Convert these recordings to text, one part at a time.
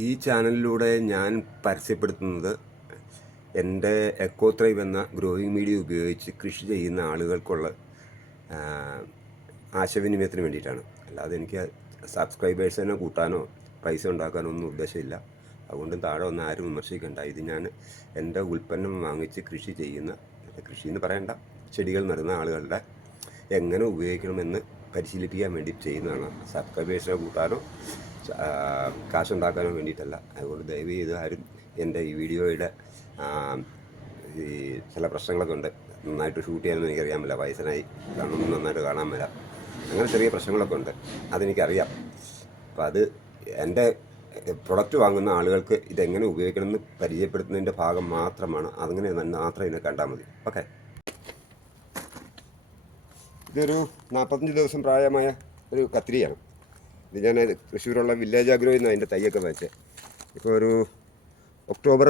ഈ ചാനലിലൂടെ ഞാൻ പരസ്യപ്പെടുത്തുന്നത് എൻ്റെ എക്കോത്രൈവ് എന്ന ഗ്രോയിങ് മീഡിയ ഉപയോഗിച്ച് കൃഷി ചെയ്യുന്ന ആളുകൾക്കുള്ള ആശയവിനിമയത്തിന് വേണ്ടിയിട്ടാണ്. അല്ലാതെ എനിക്ക് സബ്സ്ക്രൈബേഴ്സിനെ കൂട്ടാനോ പൈസ ഉണ്ടാക്കാനോ ഒന്നും ഉദ്ദേശമില്ല. അതുകൊണ്ട് താഴെ ഒന്നും ആരും വിമർശിക്കേണ്ട. ഇത് ഞാൻ എൻ്റെ ഉൽപ്പന്നം വാങ്ങിച്ച് കൃഷി ചെയ്യുന്ന, കൃഷി എന്ന് പറയേണ്ട, ചെടികൾ നടുന്ന ആളുകളുടെ എങ്ങനെ ഉപയോഗിക്കണമെന്ന് പരിശീലിപ്പിക്കാൻ വേണ്ടി ചെയ്യുന്നതാണ്. സബ്സ്ക്രൈബേഴ്സിനെ കൂട്ടാനോ കാശുണ്ടാക്കാനോ വേണ്ടിയിട്ടല്ല. അതുകൊണ്ട് ദയവ് ചെയ്ത് ആരും എൻ്റെ ഈ വീഡിയോയുടെ ഈ ചില പ്രശ്നങ്ങളൊക്കെ ഉണ്ട്. നന്നായിട്ട് ഷൂട്ട് ചെയ്യാനൊന്നും എനിക്കറിയാൻ പറ്റില്ല, വയസ്സനായി, കണ്ണൊന്നും നന്നായിട്ട് കാണാൻ പറ്റില്ല, അങ്ങനെ ചെറിയ പ്രശ്നങ്ങളൊക്കെ ഉണ്ട്, അതെനിക്കറിയാം. അപ്പോൾ അത് എൻ്റെ പ്രൊഡക്റ്റ് വാങ്ങുന്ന ആളുകൾക്ക് ഇതെങ്ങനെ ഉപയോഗിക്കണമെന്ന് പരിചയപ്പെടുത്തുന്നതിൻ്റെ ഭാഗം മാത്രമാണ്. അതങ്ങനെ മാത്രം ഇതിനെ കണ്ടാൽ മതി. ഓക്കെ. ഇതൊരു 45 ദിവസം പ്രായമായ ഒരു കത്തിരിയാണ്. ഇത് ഞാൻ തൃശ്ശൂരുള്ള വില്ലേജ് അഗ്രോയിൽ നിന്ന് അതിൻ്റെ തൈയൊക്കെ വെച്ച് ഇപ്പോൾ ഒരു ഒക്ടോബർ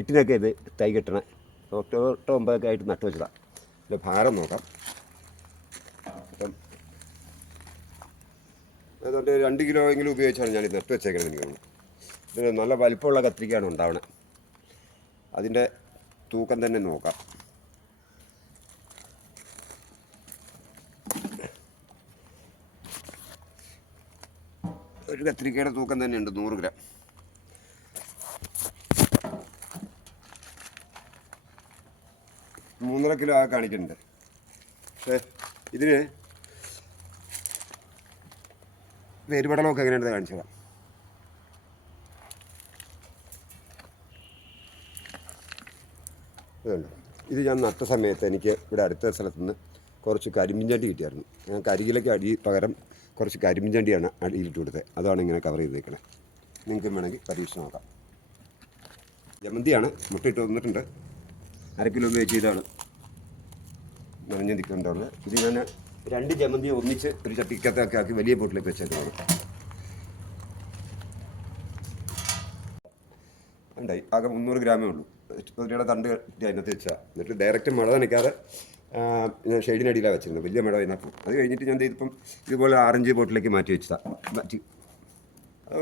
8 ഇത് തൈ കിട്ടണേ. ഒക്ടോബർ 9 ആയിട്ട് നട്ടു വെച്ചതാണ്. ഇതിൻ്റെ ഭാരം നോക്കാം. അപ്പം അതുകൊണ്ട് 2 കിലോ എങ്കിലും ഉപയോഗിച്ചാണ് ഞാനിത് നട്ടു വെച്ചേക്കുന്നത്. എനിക്ക് തോന്നുന്നു ഇത് നല്ല വലിപ്പമുള്ള കത്തിരിക്കയാണ് ഉണ്ടാവണേ. അതിൻ്റെ തൂക്കം തന്നെ നോക്കാം. ഒരു കത്തിരിക്കയുടെ തൂക്കം തന്നെയുണ്ട്, 100 ഗ്രാം. മൂന്നര കിലോ ആ കാണിക്കുന്നുണ്ട്. പക്ഷേ ഇതിന് വേരുപടലമൊക്കെ എങ്ങനെയാണെന്ന് കാണിച്ചു തരാം. ഇതുണ്ട്. ഇത് ഞാൻ നട്ട സമയത്ത് എനിക്ക് ഇവിടെ അടുത്ത സ്ഥലത്തുനിന്ന് കുറച്ച് കരിമ്പിൻചണ്ടി കിട്ടിയായിരുന്നു. ഞാൻ കരിയിലേക്ക് പകരം കുറച്ച് കരിമ്പിൻചണ്ടിയാണ് അടിയിലിട്ട് കൊടുത്തത്. അതാണ് ഇങ്ങനെ കവർ ചെയ്തേക്കണേ. നിങ്ങൾക്ക് വേണമെങ്കിൽ പരീക്ഷണം നോക്കാം. ജമന്തിയാണ്, മുട്ടയിട്ട് വന്നിട്ടുണ്ട്. 1/2 കിലോ ഉപയോഗിച്ച് ഇതാണ് നനഞ്ഞ് നിൽക്കുന്നുണ്ടാവുന്നത്. ഇത് ഞാൻ 2 ജമന്തി ഒന്നിച്ച് ഒരു ചട്ടിക്കകത്തൊക്കെ ആക്കി വലിയ പോട്ടിലേക്ക് വെച്ചേക്കാണ്. ഉണ്ടായി ആകെ 300 ഗ്രാമേ ഉള്ളൂ. കുതിരയുടെ തണ്ട് കെട്ടി അതിനകത്ത് വെച്ചാൽ, എന്നിട്ട് ഡയറക്റ്റ് മഴ നനയ്ക്കാതെ ഞാൻ ഷെയ്ഡിനടിയിലാണ് വെച്ചിരുന്നത്. വലിയ മഴ അതിനകത്ത്. അത് കഴിഞ്ഞിട്ട് ഞാൻ ഇതിപ്പം ഇതുപോലെ ആറഞ്ച് ബോട്ടിലേക്ക് മാറ്റി വെച്ചതാണ്. അത്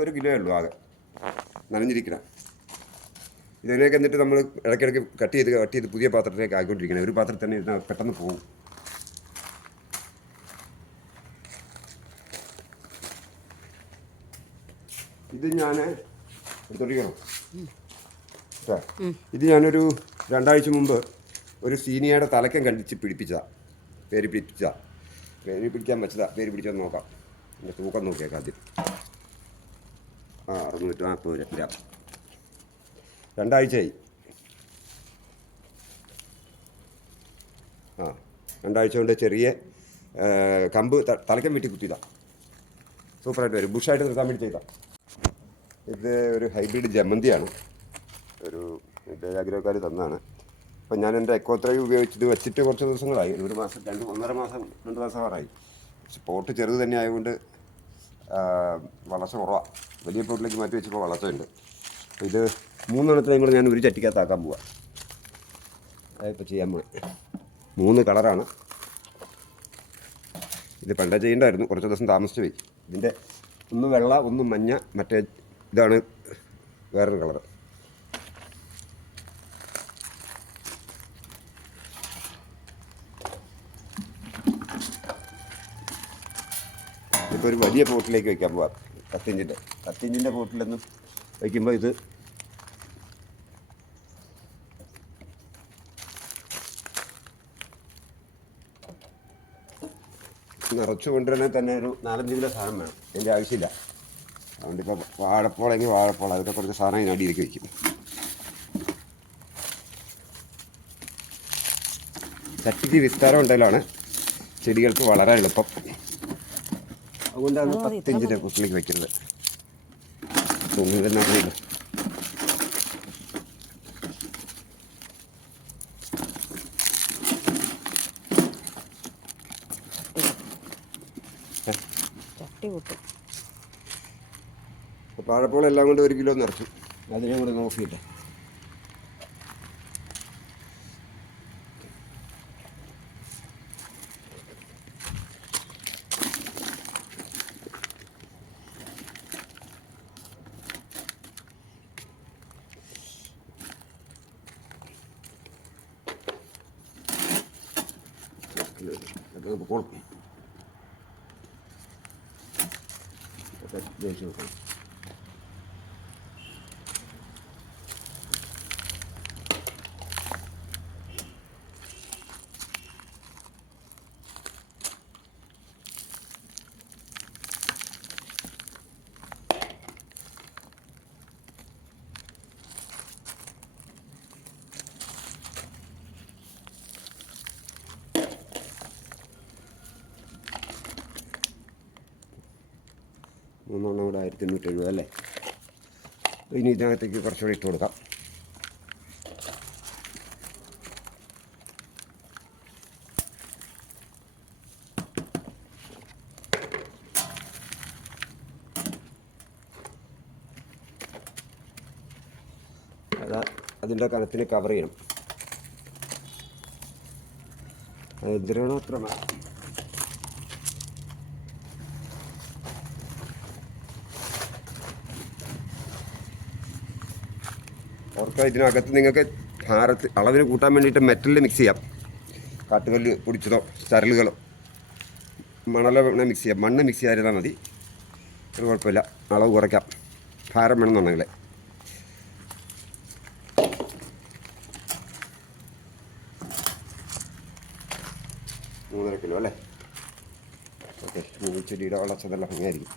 1 കിലോ ഉള്ളൂ ആകെ നനഞ്ഞിരിക്കണം. ഇതിലേക്ക് എന്നിട്ട് നമ്മൾ ഇടയ്ക്കിടയ്ക്ക് കട്ട് ചെയ്ത് പുതിയ പാത്രത്തിലേക്ക് ആക്കിക്കൊണ്ടിരിക്കണം. ഒരു പാത്രത്തിൽ തന്നെ ഇരുന്നാൽ പെട്ടെന്ന് പോകും. ഇത് ഞാൻ എടുത്തോണ്ടിരിക്കണം. ഇത് ഞാനൊരു 2 ആഴ്ച മുമ്പ് ഒരു സീനിയയുടെ തലക്കം കണ്ടിച്ച് പിടിപ്പിച്ചതാണ്. പേര് പിടിക്കാൻ വെച്ചതാണ്. പേര് പിടിച്ചെന്ന് നോക്കാം. എൻ്റെ തൂക്കം നോക്കിയേക്കാം ആദ്യം. 640 ഗ്രാം. 2 ആഴ്ചയായി. 2 ആഴ്ച കൊണ്ട് ചെറിയ കമ്പ് തലക്കം വെട്ടി കുത്തിയതാണ്. സൂപ്പറായിട്ട് വരും. ബുഷായിട്ട് നിർത്താൻ വേണ്ടി ചെയ്താൽ. ഇത് ഒരു ഹൈബ്രിഡ് ജമന്തിയാണ്. ഒരു അഗ്രോക്കാർ തന്നതാണ്. അപ്പം ഞാൻ എൻ്റെ എക്കോത്രൈവ് ഉപയോഗിച്ചിട്ട് വെച്ചിട്ട് കുറച്ച് ദിവസങ്ങളായി. 1 മാസം 1.5 മാസം 2 മാസമാറായി. പോട്ട് ചെറുത് തന്നെ ആയതുകൊണ്ട് വളർച്ച കുറവാണ്. വലിയ പോട്ടിലേക്ക് മാറ്റി വെച്ചപ്പോൾ വളർച്ചയുണ്ട്. അപ്പോൾ ഇത് 3 എണ്ണത്തിനെയും കൂടെ ഞാൻ ഒരു ചട്ടിക്കകത്താക്കാൻ പോവാം. അതിപ്പോൾ ചെയ്യാൻ പോവാം. 3 കളറാണ്. ഇത് പണ്ടേ ചെയ്യേണ്ടായിരുന്നു, കുറച്ച് ദിവസം താമസിച്ച് പോയി. ഇതിൻ്റെ ഒന്ന് വെള്ള, ഒന്ന് മഞ്ഞ, മറ്റേ ഇതാണ് വേറൊരു കളറ്. ഇപ്പോൾ ഒരു വലിയ പോട്ടിലേക്ക് വയ്ക്കാൻ പോവാം. 10 ഇഞ്ചിൻ്റെ പോട്ടിലൊന്നും വയ്ക്കുമ്പോൾ ഇത് നിറച്ച് കൊണ്ടുവരാൻ തന്നെ ഒരു 4-5 കിലോ സാധനം വേണം. എൻ്റെ ആവശ്യമില്ല. അതുകൊണ്ട് ഇപ്പോൾ വാഴപ്പോളെങ്കിൽ വാഴപ്പോള, അതൊക്കെ കുറച്ച് സാധനം ഇതിന് അടിയിലേക്ക് വയ്ക്കും. ചട്ടിക്ക് വിസ്താരം ഉണ്ടെങ്കിലാണ് ചെടികൾക്ക് വളരാൻ എളുപ്പം. അതുകൊണ്ടാണ് 10 ഇഞ്ചിൻ്റെ കുട്ടിലേക്ക് വയ്ക്കുന്നത്. തൊണ്ണൂറ് വാഴപ്പോളം എല്ലാം കൊണ്ട് 1 കിലോ നിറച്ചു. അതിനെ കൂടെ നോക്കിയിട്ട് പോകണം. ദേഷ്യം നോക്കണം. മൂന്നെണ്ണം കൂടെ 1870 അല്ലേ. ഇനി ഇതിനകത്തേക്ക് കുറച്ചുകൂടി ഇട്ട് കൊടുക്കാം. അതിൻ്റെ കനത്തിന് കവർ ചെയ്യണം. അത് എന്തിനാണോ അത്ര ഓർക്കുക. ഇതിനകത്ത് നിങ്ങൾക്ക് അളവിന് കൂട്ടാൻ വേണ്ടിയിട്ട് മെറ്റലിൽ മിക്സ് ചെയ്യാം. കാട്ടുകല്ല് പൊടിച്ചതോ ചരലുകളോ മണലോ വേണേൽ മിക്സ് ചെയ്യാം. മണ്ണ് മിക്സ് ചെയ്താൽ മതി, ഒരു കുഴപ്പമില്ല. അളവ് കുറയ്ക്കാം ഭാരം വേണമെന്നുണ്ടെങ്കിൽ. 3.5 കിലോ അല്ലേ. ഓക്കെ, ചെടിയുടെ വളർച്ച നല്ല ഭംഗിയായിരിക്കും.